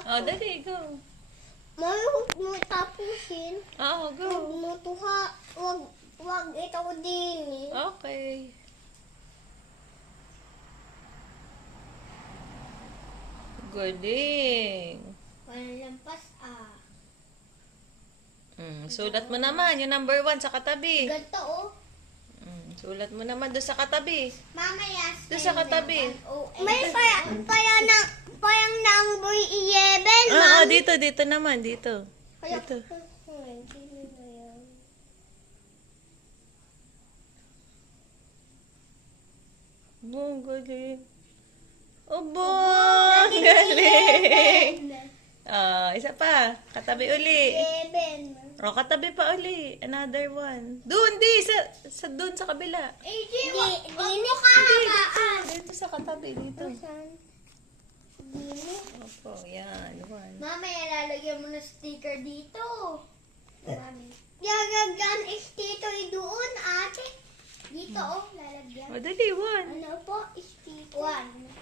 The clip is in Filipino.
Oh, dali, go. Mami, huwag mo tapusin. Oh, Huwag go. mo tuha. Huwag ito din. Okay. Galing. Walang lampas Sulat mo naman, yung number 1 sa katabi. Ganito Sulat mo naman doon sa katabi. Mamaya. Doon sa katabi. May parang number 11, Oo, dito naman, dito. Dito. Oh, galing. Obo, galing. Isa pa. Katabi uli. 11. O, katabi pa uli. Another one. Doon, doon sa kabila. Di mo kahakaan. Dito sa katabi, dito. Saan? Opo, yan. One. Mamaya lalagyan mo na sticker dito. Mami. Lalagyan sticker doon, ate. Dito, lalagyan. O, dali, one. Ano po? Sticker. 1.